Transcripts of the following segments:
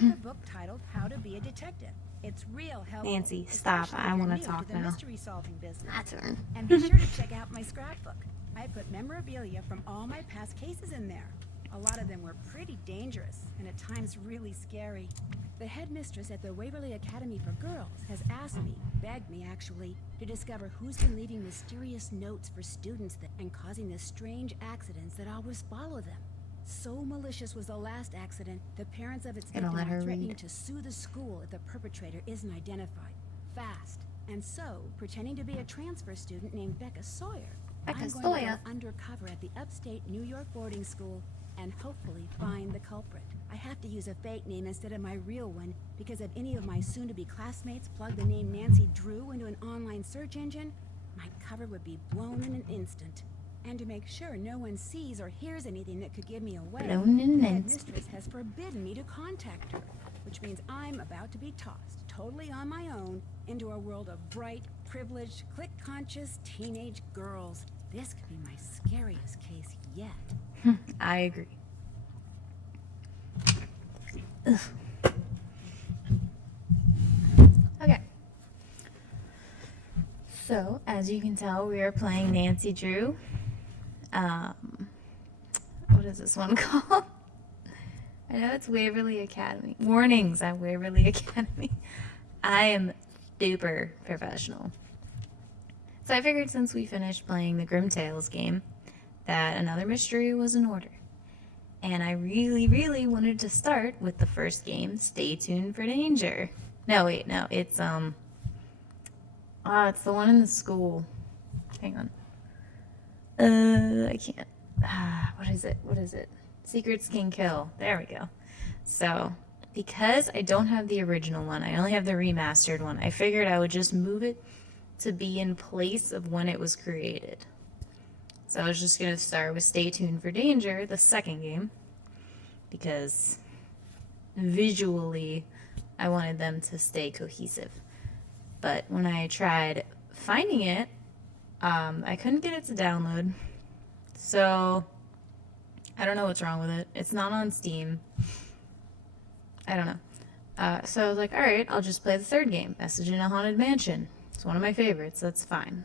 with a book titled How to Be a Detective. It's real helpful. Nancy, stop. I want to talk now. Mystery solving business. My turn. And be sure to check out my scrapbook. I put memorabilia from all my past cases in there. A lot of them were pretty dangerous and at times really scary. The headmistress at the Waverly Academy for Girls has asked me, begged me actually, to discover who's been leaving mysterious notes for students and causing the strange accidents that always follow them. So malicious was the last accident, the parents of its victim are threatening to sue the school if the perpetrator isn't identified. Fast. And so, pretending to be a transfer student named Becca Sawyer, I'm going to go undercover at the upstate New York boarding school and hopefully find the culprit. I have to use a fake name instead of my real one because if any of my soon-to-be classmates plug the name Nancy Drew into an online search engine, my cover would be blown in an instant. And to make sure no one sees or hears anything that could give me away, the headmistress has forbidden me to contact her, which means I'm about to be tossed, totally on my own, into a world of bright, privileged, clique-conscious teenage girls. This could be my scariest case yet. I agree. Ugh. Okay. So, as you can tell, we are playing Nancy Drew. What is this one called? I know it's Waverly Academy. Warnings at Waverly Academy. I am super professional. So I figured since we finished playing the Grim Tales game, that another mystery was in order. And I really, really wanted to start with the first game, Stay Tuned for Danger. No, wait, no, it's the one in the school. Hang on. I can't. What is it? Secrets Can Kill. There we go. So, because I don't have the original one, I only have the remastered one, I figured I would just move it to be in place of when it was created. So I was just going to start with Stay Tuned for Danger, the second game, because visually I wanted them to stay cohesive. But when I tried finding it, I couldn't get it to download. So I don't know what's wrong with it. It's not on Steam. I don't know. So I was like, alright, I'll just play the third game, Message in a Haunted Mansion. It's one of my favorites, that's fine.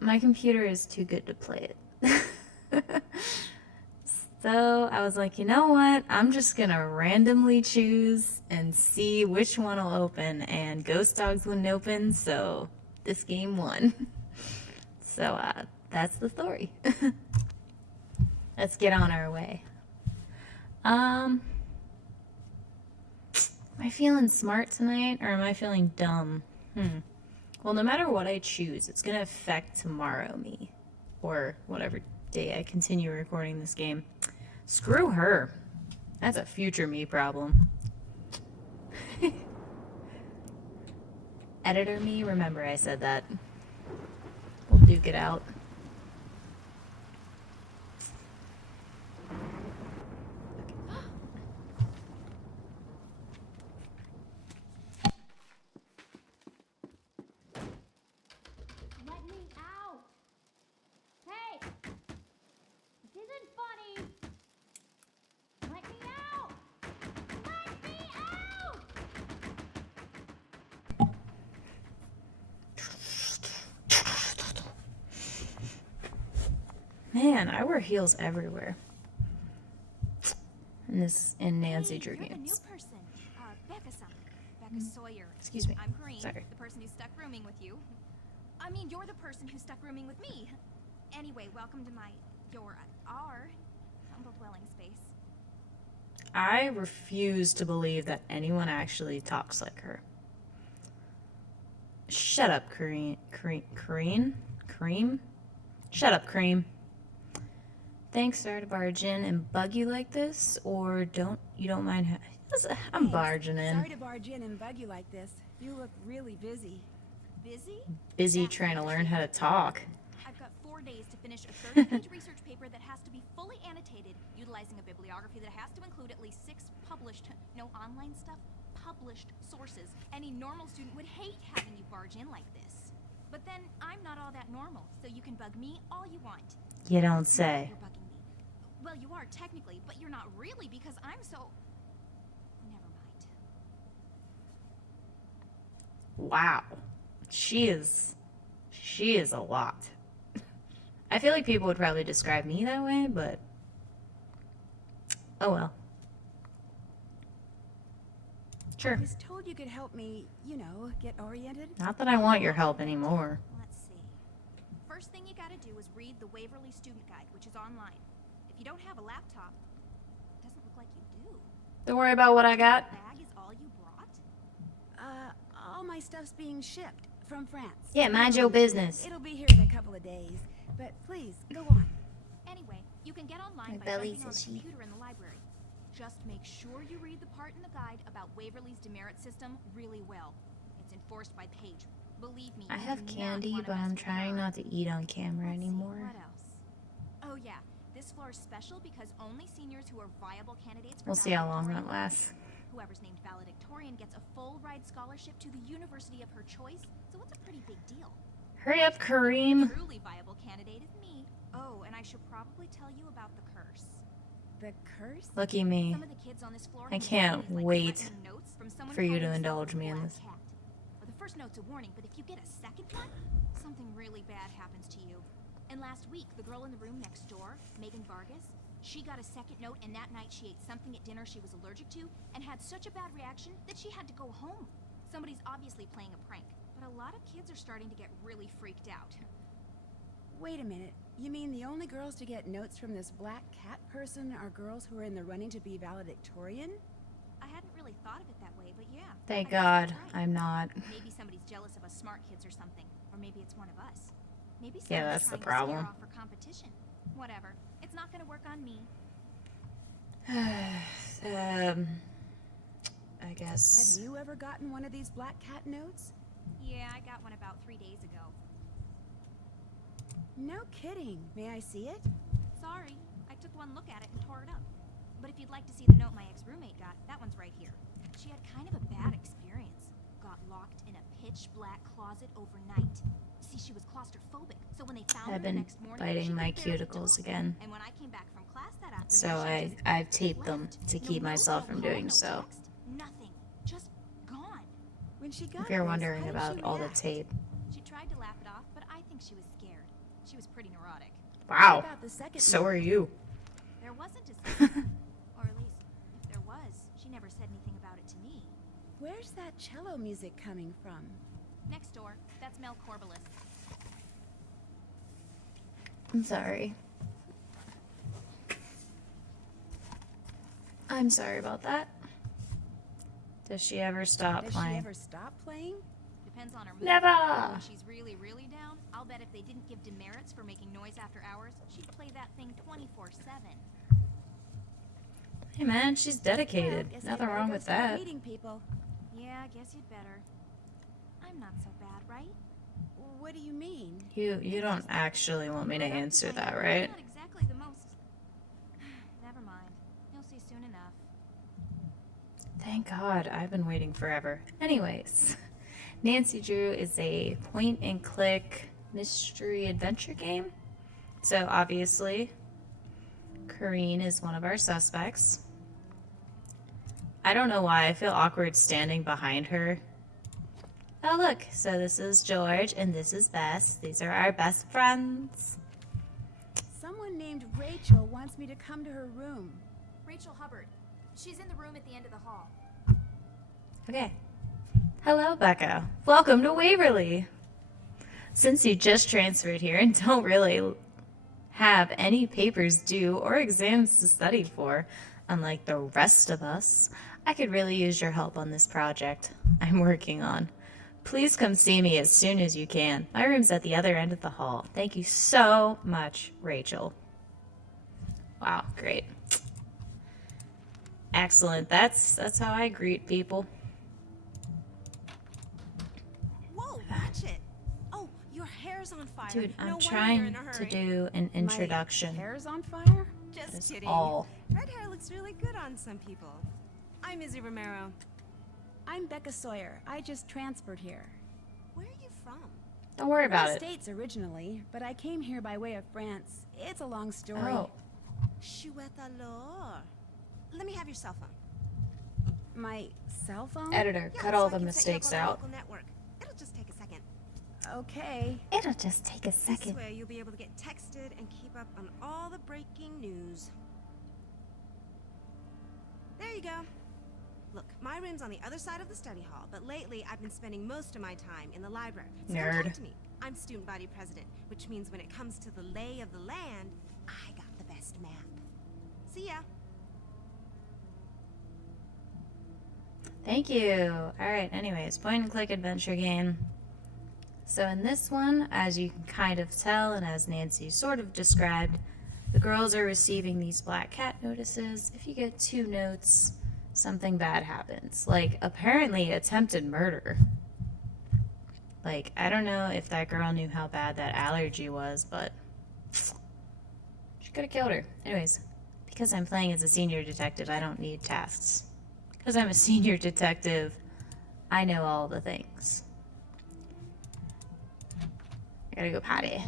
My computer is too good to play it. So I was like, you know what? I'm just gonna randomly choose and see which one will open. And Ghost Dogs wouldn't open, so this game won. So that's the story. Let's get on our way. Am I feeling smart tonight, or am I feeling dumb? Well, no matter what I choose, it's going to affect tomorrow me, or whatever day I continue recording this game. Screw her. That's a future me problem. Editor me, remember I said that. We'll duke it out. Man, I wear heels everywhere. In Nancy Drew games. You're the new person. Becca Sawyer. Excuse me. I'm Green, Sorry. the person who stuck rooming with you. I mean, you're the person who stuck rooming with me. Anyway, welcome to our humble dwelling space. I refuse to believe that anyone actually talks like her. Shut up, Cream? Shut up, Cream. Thanks, sorry to barge in and bug you like this, or you don't mind? I'm barging in. Sorry to barge in and bug you like this. You look really busy. Busy? Busy trying to learn how to talk. I've got 4 days to finish a 30-page research paper that has to be fully annotated, utilizing a bibliography that has to include at least 6 published, no online stuff, published sources. Any normal student would hate having you barge in like this. But then I'm not all that normal, so you can bug me all you want. You don't say. You're bugging me. Well, you are technically, but you're not really because I'm so... Never Wow. She is a lot. I feel like people would probably describe me that way, but oh well. Sure. I was told you could help me, you know, get oriented. Not that I want your help anymore. Let's see. First thing you gotta do is read the Waverly Student Guide, which is online. If you don't have a laptop, it doesn't look like you do. Don't worry about what I got. Bag is all you brought? All my stuff's being shipped from France. Yeah, mind your business. It'll be here in a couple of days. But please, go on. Anyway, you can get online My by belly's jumping on the itchy. computer in the library. Just make sure you read the part in the guide about Waverly's demerit system really well. It's enforced by Paige. Believe me, I you have do not candy, wanna but mess I'm with trying her. not to eat on camera Let's see, anymore. what else? Oh yeah, this floor is special because only seniors who are viable candidates for We'll see how long that valedictorian lasts. Whoever's named valedictorian gets a full ride scholarship to the university of her choice, so it's a pretty big deal. Hurry up, The Kareem. truly viable candidate is me. Oh, and I should probably tell you about the curse. The curse? Lucky me. Some of the kids on this floor I have can't these, like, wait threatening notes from someone for you calling to themselves indulge me in Black this. Cat. Well, the first note's a warning, but if you get a second one, something really bad happens to you. And last week, the girl in the room next door, Megan Vargas, she got a second note, and that night she ate something at dinner she was allergic to and had such a bad reaction that she had to go home. Somebody's obviously playing a prank, but a lot of kids are starting to get really freaked out. Wait a minute. You mean the only girls to get notes from this black cat person are girls who are in the running to be valedictorian? I hadn't really thought of it that way, but yeah. Thank I guess God that's right. I'm not. Maybe somebody's jealous of us smart kids or something. Or maybe it's one of us. Maybe Yeah, someone's that's the trying to problem. scare off for competition. Whatever. It's not gonna work on me. I guess. Have you ever gotten one of these black cat notes? Yeah, I got one about 3 days ago. No kidding. May I see it? Sorry. I took one look at it and tore it up. But if you'd like to see the note my ex-roommate got, that one's right here. She had kind of a bad experience. Got locked in a pitch black closet overnight. See, she was claustrophobic, so when they found her I've the been next morning, biting she my could barely cuticles talk. again. And when I came back from class that afternoon, So she just I've taped them left. to No keep note, myself no from call, doing no so. text, nothing. Just gone. When she got If you're this, wondering how did about she all the react? tape. She tried to laugh it off, but I think she was scared. She was pretty neurotic. What Wow. about the second So note? are you. There wasn't a second. Or at least, if there was, she never said anything about it to me. Where's that cello music coming from? Next door, that's Mel Corbelis. I'm sorry. I'm sorry about that. Does she ever stop Does playing? she ever stop playing? Depends on her mood. Never! When she's really, really down, I'll bet if they didn't give demerits for making noise after hours, she'd play that thing 24/7. Hey man, she's dedicated. Well, guess I Nothing better wrong go with start that. Meeting people. Yeah, I guess you'd better. I'm not so bad, right? What do you mean? You don't actually want me to Right up answer my that, alley. right? Not exactly the most. Never mind. You'll see soon enough. Thank God, I've been waiting forever. Anyways, Nancy Drew is a point-and-click mystery adventure game. So obviously, Kareen is one of our suspects. I don't know why I feel awkward standing behind her. Oh look, so this is George and this is Bess. These are our best friends. Someone named Rachel wants me to come to her room. Rachel Hubbard. She's in the room at the end of the hall. Okay. Hello, Becca. Welcome to Waverly. Since you just transferred here and don't really have any papers due or exams to study for, unlike the rest of us, I could really use your help on this project I'm working on. Please come see me as soon as you can. My room's at the other end of the hall. Thank you so much, Rachel. Wow, great. Excellent. That's how I greet people. Whoa, watch it. Oh, your hair's on fire. Dude, no I'm wonder you're trying in a hurry. to do an introduction. My hair's on fire? Just That's kidding. all. Red hair looks really good on some people. I'm Izzy Romero. I'm Becca Sawyer. I just transferred here. Where are you from? Don't worry about From it. the States originally, but I came here by way of France. It's a long story. Oh, Chouette alors. Let me have your cell phone. My cell phone? editor, Yeah, cut so all I the can set you up mistakes on our out. local network. It'll just take a second. Okay. It'll just take a This second. way you'll be able to get texted and keep up on all the breaking news. There you go. Look, my room's on the other side of the study hall, but lately I've been spending most of my time in the library. So come Nerd. talk to me. I'm student body president, which means when it comes to the lay of the land, I got the best map. See ya. Thank you. Alright, anyways, point and click adventure game. So in this one, as you can kind of tell, and as Nancy sort of described, the girls are receiving these black cat notices. If you get 2 notes, something bad happens. Like, apparently attempted murder. Like, I don't know if that girl knew how bad that allergy was, but she could have killed her. Anyways, because I'm playing as a senior detective, I don't need tasks. Because I'm a senior detective, I know all the things. I gotta go potty.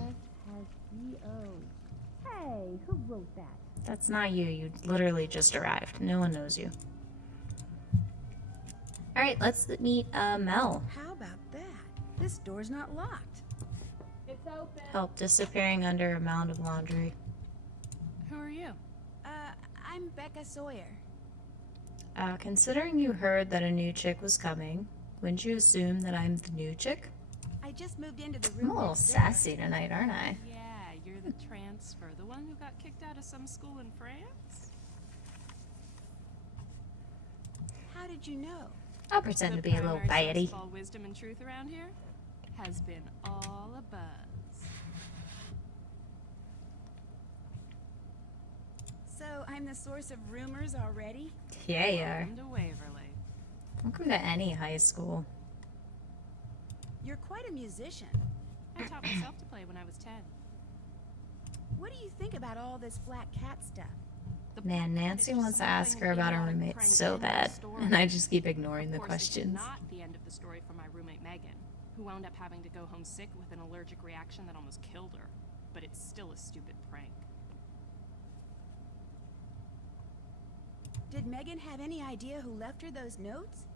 Hey, who wrote that? That's not you. You literally just arrived. No one knows you. Alright, let's meet Mel. How about that? This door's not locked. It's open. Help disappearing under a mound of laundry. Who are you? I'm Becca Sawyer. Considering you heard that a new chick was coming, wouldn't you assume that I'm the new chick? I just moved into the I'm room a little next door. sassy tonight, aren't I? Yeah, you're the transfer, the one who got kicked out of some school in France? How did you know? I'll pretend to be a little primary source bitey. of all wisdom and truth around here has been all a buzz. So I'm the source of rumors already? Yeah, you are. Welcome to Waverly. Welcome to any high school. You're quite a musician. I taught myself to play when I was 10. What do you think about all this black cat stuff? The Man, black cat Nancy is just wants to ask something her about her idiotic roommate prank so end of the bad, story. and I just keep ignoring the Of course, questions. It's not the end of the story for my roommate Megan, who wound up having to go home sick with an allergic reaction that almost killed her. But it's still a stupid prank. Did Megan have any idea who left her those notes?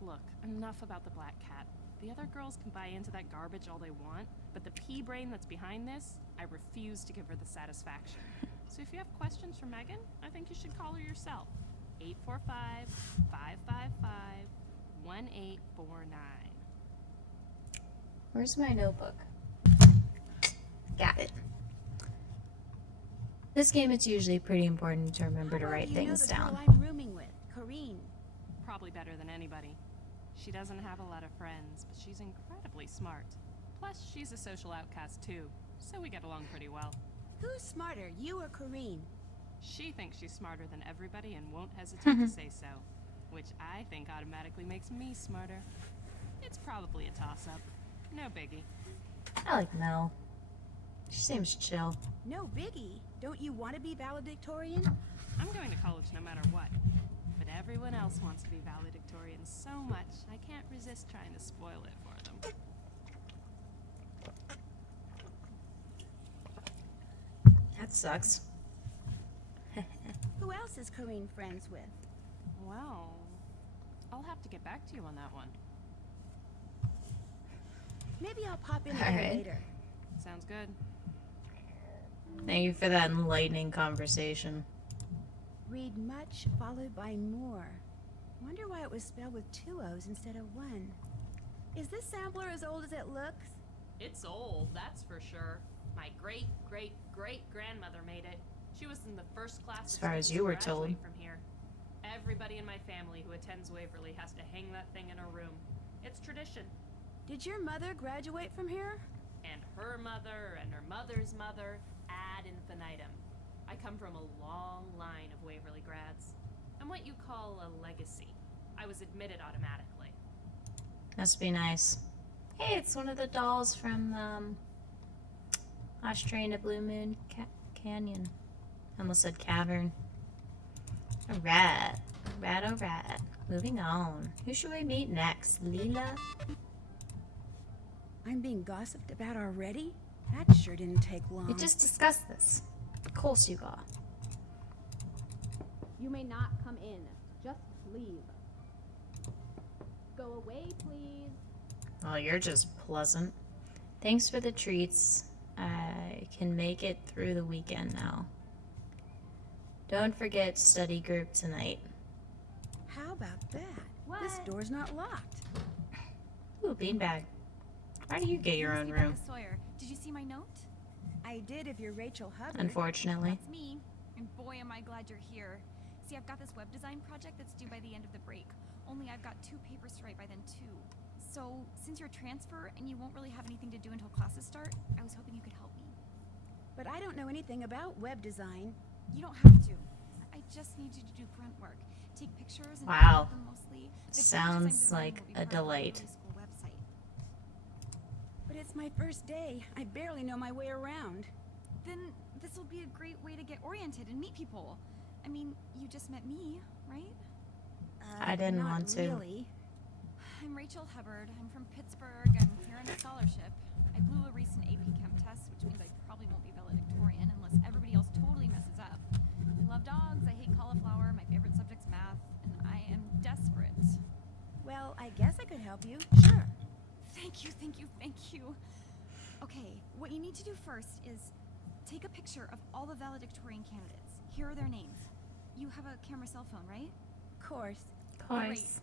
Look, enough about the black cat. The other girls can buy into that garbage all they want, but the pea brain that's behind this, I refuse to give her the satisfaction. So if you have questions for Megan, I think you should call her yourself. 845-555-1849. Where's my notebook? Got it. This game, it's usually pretty important to remember to How well write do you know things the girl down. I'm rooming with, Corrine. Probably better than anybody. She doesn't have a lot of friends, but she's incredibly smart. Plus, she's a social outcast too, so we get along pretty well. Who's smarter, you or Corine? She thinks she's smarter than everybody and won't hesitate to say so, which I think automatically makes me smarter. It's probably a toss-up. No biggie. I like Mel. She seems chill. No biggie. Don't you want to be valedictorian? I'm going to college no matter what. But everyone else wants to be valedictorian so much, I can't resist trying to spoil it for them. That sucks. Who else is Corine friends with? Well, I'll have to get back to you on that one. Maybe I'll pop in All again right. later. Sounds good. Thank you for that enlightening conversation. Read much followed by more. Wonder why it was spelled with 2 O's instead of 1. Is this sampler as old as it looks? It's old, that's for sure. My great-great-great-grandmother made it. She was in the first class As of far as students you were to graduate told. from here. Everybody in my family who attends Waverly has to hang that thing in her room. It's tradition. Did your mother graduate from here? And her mother and her mother's mother ad infinitum. I come from a long line of Waverly grads. I'm what you call a legacy. I was admitted automatically. Must be nice. Hey, it's one of the dolls from Last Train to Blue Moon Canyon. I almost said cavern. Alright. Alright. Moving on. Who should we meet next? Leela? I'm being gossiped about already? That sure didn't take long. We just discussed this. Of course you are. You may not come in. Just leave. Go away, please. Well, you're just pleasant. Thanks for the treats. I can make it through the weekend now. Don't forget study group tonight. How about that? What? This door's not locked. Ooh, beanbag. Why do you get your Hey, own Becca room? Sawyer, did you see my note? I did if you're Rachel Hubbard. Unfortunately. That's me. And boy, am I glad you're here. See, I've got this web design project that's due by the end of the break. Only I've got 2 papers to write by then, too. So, since you're a transfer and you won't really have anything to do until classes start, I was hoping you could help me. But I don't know anything about web design. You don't have to. I just need you to do grunt work. Take pictures and Wow. edit them mostly. The Sounds design like will be a part of the delight. Waverly School website. But it's my first day. I barely know my way around. Then this will be a great way to get oriented and meet people. I mean, you just met me, right? I didn't not want to. Really. I'm Rachel Hubbard. I'm from Pittsburgh. I'm here on a scholarship. I blew a recent AP Chem test, which means I probably won't be valedictorian unless everybody else totally messes up. I love dogs. I hate cauliflower. My favorite subject's math, and I am desperate. Well, I guess I could help you. Sure. Thank you, thank you, thank you. Okay, what you need to do first is take a picture of all the valedictorian candidates. Here are their names. You have a camera cell phone, right? Of course. Of course.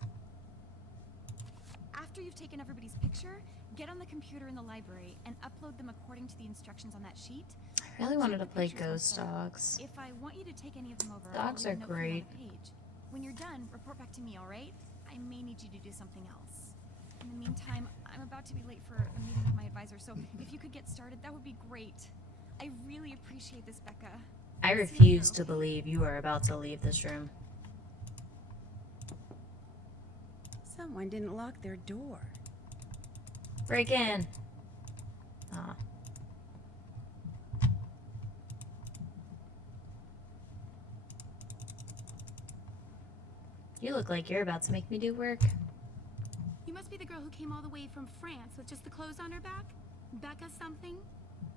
After you've taken everybody's picture, get on the computer in the library and upload them according to the instructions on that sheet. I really wanted to play Ghost Dogs. If I want you to take any of them over, Dogs I'll are leave a note for you on great. the page. When you're done, report back to me, all right? I may need you to do something else. In the meantime, I'm about to be late for a meeting with my advisor, so if you could get started, that would be great. I really appreciate this, Becca. I See you refuse later, to okay? believe you are about to leave this room. Someone didn't lock their door. Break in. Aw. You look like you're about to make me do work. You must be the girl who came all the way from France with just the clothes on her back? Becca something?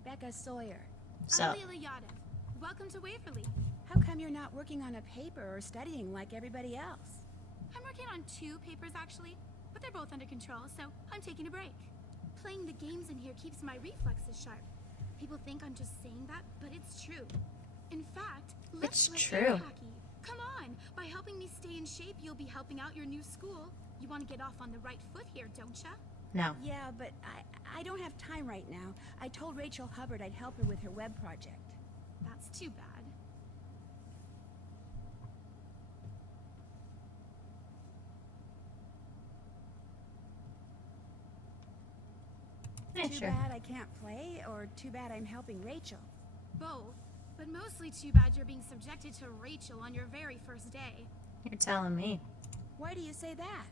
Becca Sawyer. So, I'm Leila Yadav. Welcome to Waverly. How come you're not working on a paper or studying like everybody else? I'm working on 2 papers actually, but they're both under control, so I'm taking a break. Playing the games in here keeps my reflexes sharp. People think I'm just saying that, but it's true. In fact, let's It's play true. air hockey. Come on! By helping me stay in shape, you'll be helping out your new school. You want to get off on the right foot here, don't ya? no. Yeah, but I don't have time right now. I told Rachel Hubbard I'd help her with her web project. That's too bad. Yeah, Too sure. bad I can't play, or too bad I'm helping Rachel. Both. But mostly too bad you're being subjected to Rachel on your very first day. You're telling me. Why do you say that?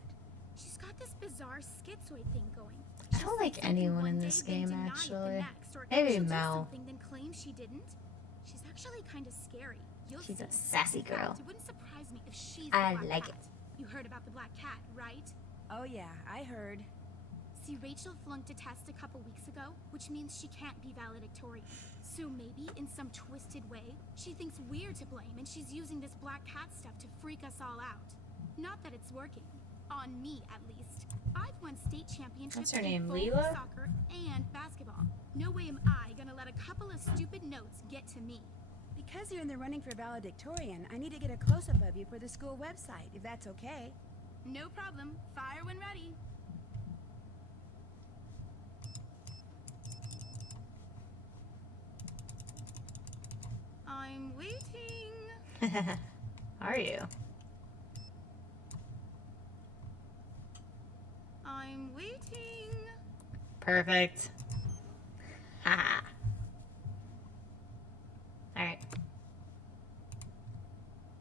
She's got this bizarre schizoid thing going. I don't like anyone in this game, actually. Maybe Mel. Something, then claim she didn't. She's actually kind of scary. You'll She's see. a sassy In fact, girl. It wouldn't surprise me if she's I the black like cat. You heard about the black cat, right? Oh yeah, I heard. See, Rachel flunked a test a couple weeks ago, which means she can't be valedictorian. So maybe, in some twisted way, she thinks we're to blame and she's using this black cat stuff to freak us all out. Not that it's working. On me, at least. I've won state championships What's her in name, both Leela? soccer and basketball. No way am I gonna let a couple of stupid notes get to me. Because you're in the running for valedictorian, I need to get a close-up of you for the school website, if that's okay. No problem. Fire when ready. I'm waiting. Are you? I'm waiting. Perfect. Ha. Alright.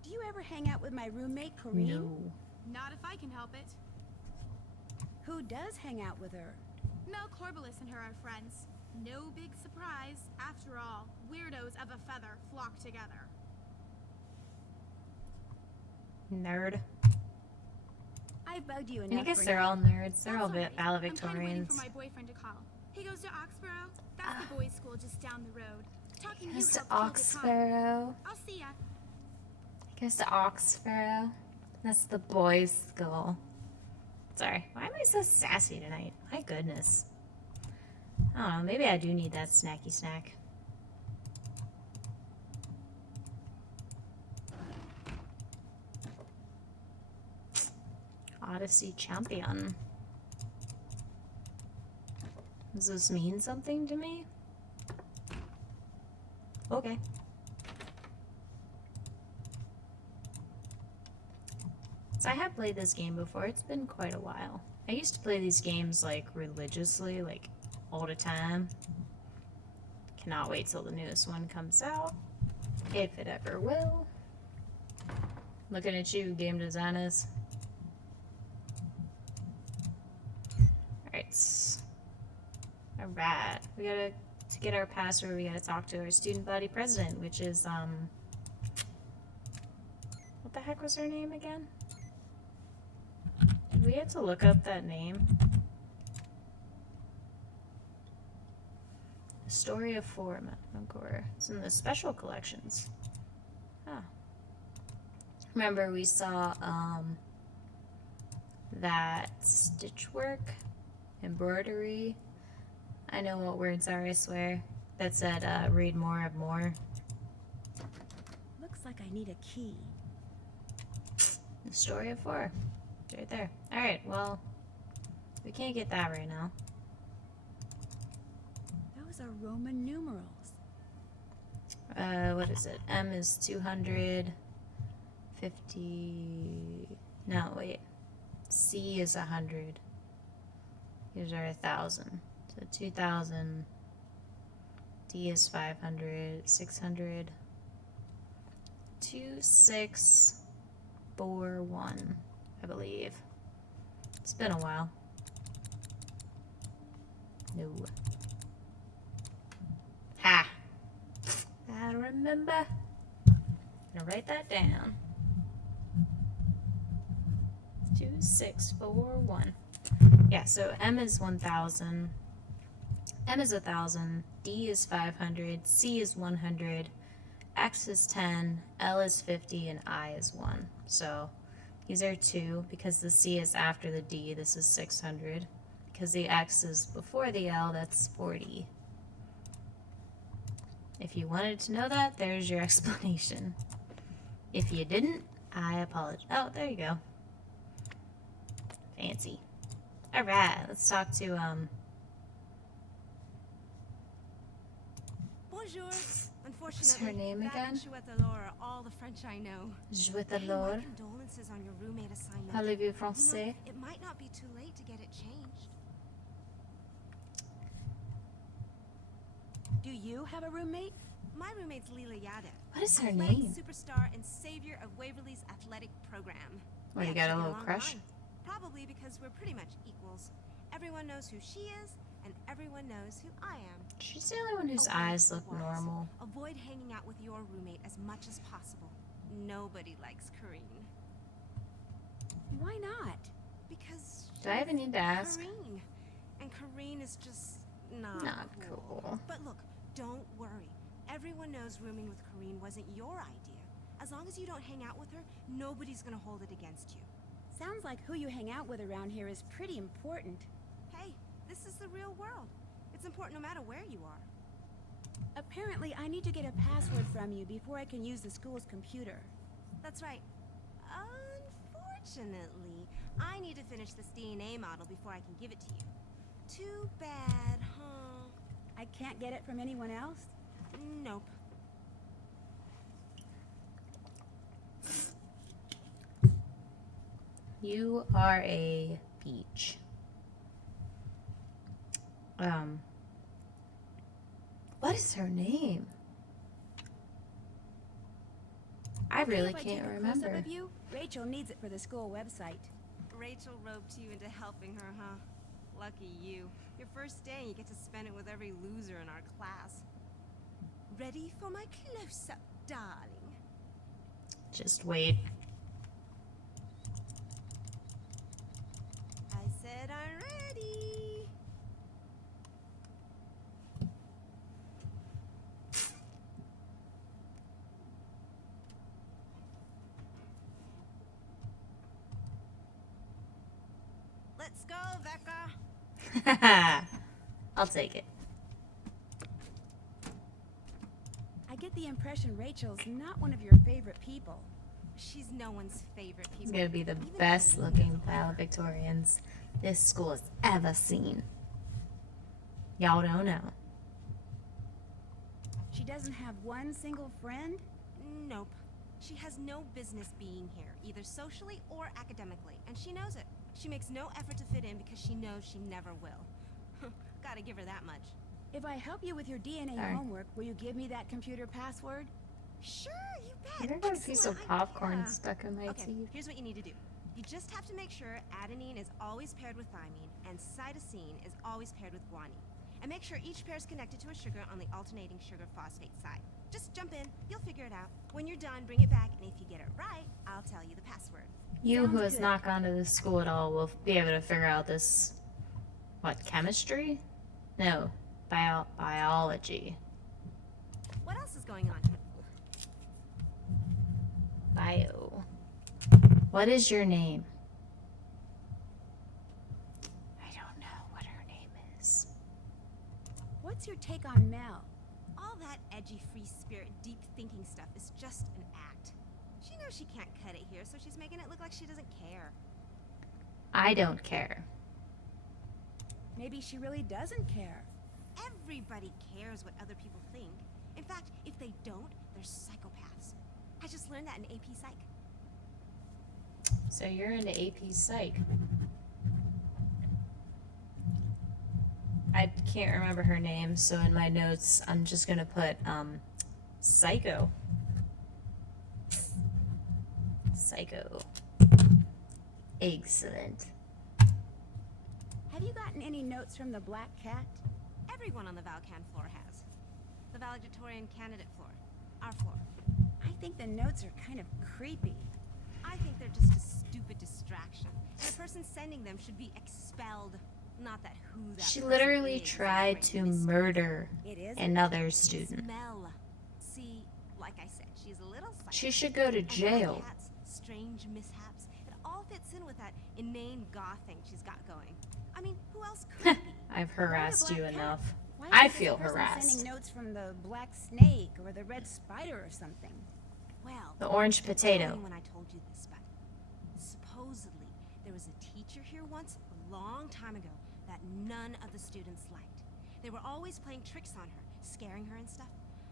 Do you ever hang out with my roommate, Corrine? No. Not if I can help it. Who does hang out with her? Mel Corbelis and her are friends. No big surprise. After all, weirdos of a feather flock together. Nerd. I bugged you I enough. guess for they're now. all nerds. They're That's all alright. I'm kind of waiting valedictorians. for my boyfriend to call. He goes to Oxborough. That's the boys' school just down the road. Talking Goes you to helped kill the time. Oxford. I'll see ya. Goes to Oxford. That's the boys' school. Sorry. Why am I so sassy tonight? My goodness. I don't know. Maybe I do need that snacky snack. Odyssey champion. Does this mean something to me? Okay. So I have played this game before. It's been quite a while. I used to play these games like religiously, like all the time. Cannot wait till the newest one comes out. If it ever will. Looking at you, game designers. Alright. We gotta, to get our password, we gotta talk to our student body president, which is, what the heck was her name again? Did we have to look up that name? The Story of Four, Encore. It's in the special collections. Huh. Remember we saw, that stitchwork, embroidery. I know what words are, I swear. That said, read more of more. Looks like I need a key. The Story of Four. It's right there. Alright, well, we can't get that right now. Those are Roman numerals. What is it? M is 250... No, wait. C is 100. These are 1,000. So 2,000. D is 500. 600. 2641, I believe. It's been a while. No. Ha! I remember. I'm gonna write that down. 2641. Yeah, so M is 1,000. M is 1,000. D is 500. C is 100. X is 10. L is 50. And I is 1. So these are 2 because the C is after the D. This is 600. Because the X is before the L, that's 40. If you wanted to know that, there's your explanation. If you didn't, I apologize. Oh, there you go. Fancy. Alright, let's talk to, Bonjour. Unfortunately, What's her name that again? and Chouette alors are all the French I know. Jouet Hey, my alors. condolences on your roommate assignment. Parlez-vous You know, français? it might not be too late to get it changed. Do you have a roommate? My roommate's Leela Yadav. What is her athletic name? Superstar and savior of Waverly's athletic program. Well, We you got a actually get little along crush? fine. Probably because we're pretty much equals. Everyone knows who she is, and everyone knows who I am. She's the only one whose Oh, wait, eyes look was. normal. Avoid hanging out with your roommate as much as possible. Nobody likes Kareen. Why not? Because Do I even need to ask? Kareen. And Kareen is just not, Not cool. But look, don't worry. Everyone knows rooming with Kareen wasn't your idea. As long as you don't hang out with her, nobody's gonna hold it against you. Sounds like who you hang out with around here is pretty important. Hey, this is the real world. It's important no matter where you are. Apparently, I need to get a password from you before I can use the school's computer. That's right. Unfortunately, I need to finish this DNA model before I can give it to you. Too bad, huh? I can't get it from anyone else? Nope. You are a peach. What is her name? I really If I can't take a close-up remember. of you, Rachel needs it for the school website. Rachel roped you into helping her, huh? Lucky you. Your first day, you get to spend it with every loser in our class. Ready for my close-up, darling? Just wait. I said I'm ready. Let's go, Becca. I'll take it. I get the impression Rachel's not one of your favorite people. She's no one's favorite It's people. gonna be the Even best looking valedictorians this school has ever seen. Y'all don't know. She doesn't have one single friend? Nope. She has no business being here, either socially or academically, and she knows it. She makes no effort to fit in because she knows she never will. Gotta give her that much. If I help you with your DNA Sorry. homework, will you give me that computer password? Sure, you I bet. got a piece of Excellent popcorn idea. stuck in my Okay, teeth. here's what you need to do. You just have to make sure adenine is always paired with thymine and cytosine is always paired with guanine. And make sure each pair is connected to a sugar on the alternating sugar phosphate side. Just jump in, you'll figure it out. When you're done, bring it back, and if you get it right, I'll tell you the password. You who Sounds has good. not gone to this school at all will be able to figure out this. What, chemistry? No, biology. What else is going on here? Bio. What is your name? I don't know what her name is. What's your take on Mel? All that edgy, free spirit, deep thinking stuff is just an act. She knows she can't cut it here, so she's making it look like she doesn't care. I don't care. Maybe she really doesn't care. Everybody cares what other people think. In fact, if they don't, they're psychopaths. I just learned that in AP Psych. So you're into AP Psych. I can't remember her name, so in my notes I'm just gonna put Psycho. Psycho. Excellent. Have you gotten any notes from the Black Cat? Everyone on the Valcan floor has. The valedictorian candidate floor. Our floor. I think the notes are kind of creepy. I think they're just a stupid distraction. And the person sending them should be expelled. Not that who that She person literally is, tried great to mystery. murder It is? another student. Smell. See, like I said, she's a little psycho. She should go to And jail. Cat's strange mishaps. It all fits in with that inane goth thing she's got going. I mean, who else could it be? I've harassed you Black Cat? enough. Why I isn't this feel person harassed. sending notes from the Black Snake or the Red Spider or something? Well, The orange I told potato. you when I told you this, but supposedly there was a teacher here once, a long time ago, that none of the students liked. They were always playing tricks on her, scaring her and stuff,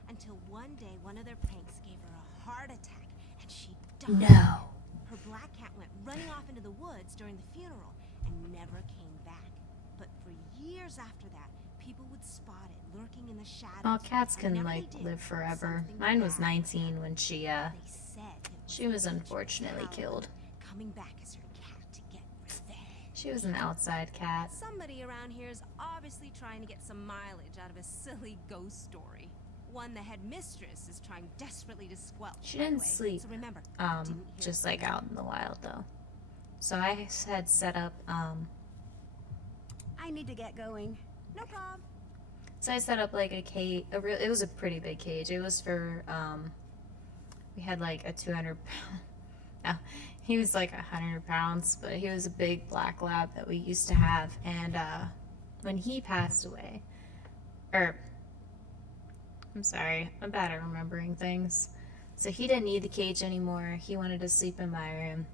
until one day one of their pranks gave her a heart attack and she died. No. Her black cat went running off into the woods during the funeral and never came back. But for years after that, people would spot it lurking in the shadows. Well, cats and can whenever like they did, live forever. something Mine was bad 19 when she They said it she was Agent unfortunately Howard killed. coming back as her cat to get revenge. She was an outside cat. Somebody around here is obviously trying to get some mileage out of a silly ghost story. One the headmistress is trying desperately to squelch. She by the didn't way. sleep. So remember, didn't hear Just a like thing. out in the wild though. So I had set up I need to get going. No problem. so I set up like a cage. It was a pretty big cage. It was for we had like a 200 pound. No, he was like 100 pounds, but he was a big black lab that we used to have. And when he passed away, I'm sorry, I'm bad at remembering things. So he didn't need the cage anymore. He wanted to sleep in my room.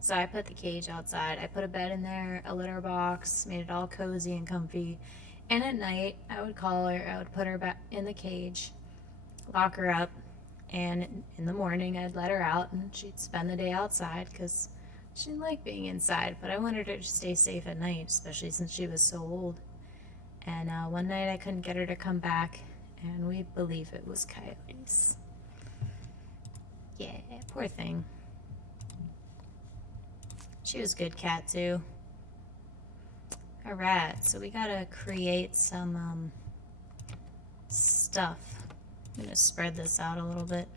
So I put the cage outside. I put a bed in there, a litter box, made it all cozy and comfy. And at night, I would call her, I would put her back in the cage, lock her up, and in the morning, I'd let her out and she'd spend the day outside because she didn't like being inside. But I wanted her to stay safe at night, especially since she was so old. And one night, I couldn't get her to come back, and we believe it was coyotes. Yeah, poor thing. She was a good cat too. Alright, so we gotta create some stuff. I'm gonna spread this out a little bit.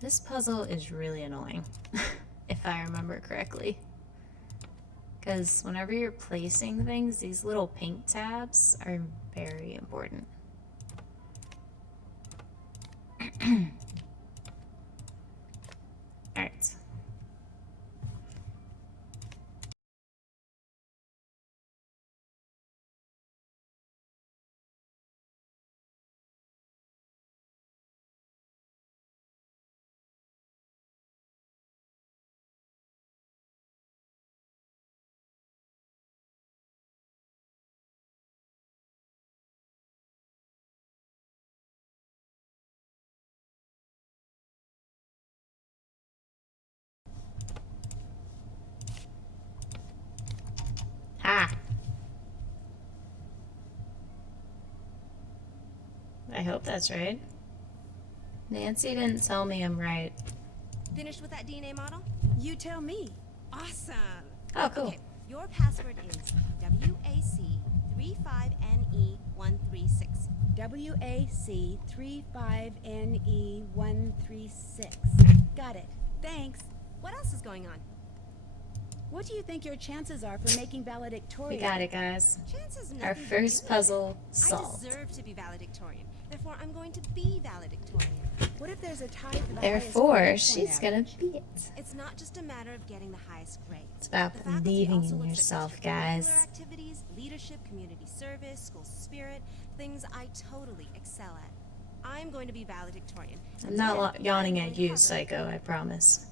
This puzzle is really annoying, if I remember correctly. Because whenever you're placing things, these little pink tabs are very important. Alright. I hope that's right. Nancy didn't tell me I'm right. Finished with that DNA model? You tell me. Awesome. Oh, cool. Okay, your password is WAC35NE136. WAC35NE136. Got it. Thanks. What else is going on? What do you think your chances are for making valedictorian? We got it, guys. Chances Our nothing to first do with puzzle it. I solved. deserve to be valedictorian. Therefore, I'm going to be valedictorian. What if there's a tie for the highest Therefore, grade she's point gonna average? be it. It's not just a matter of getting the highest grades. It's about The faculty believing also in looks at yourself, extracurricular guys. activities, leadership, community service, school spirit, things I totally excel at. I'm going to be valedictorian. I'm not yawning I'm at going you, to cover Psycho, I promise.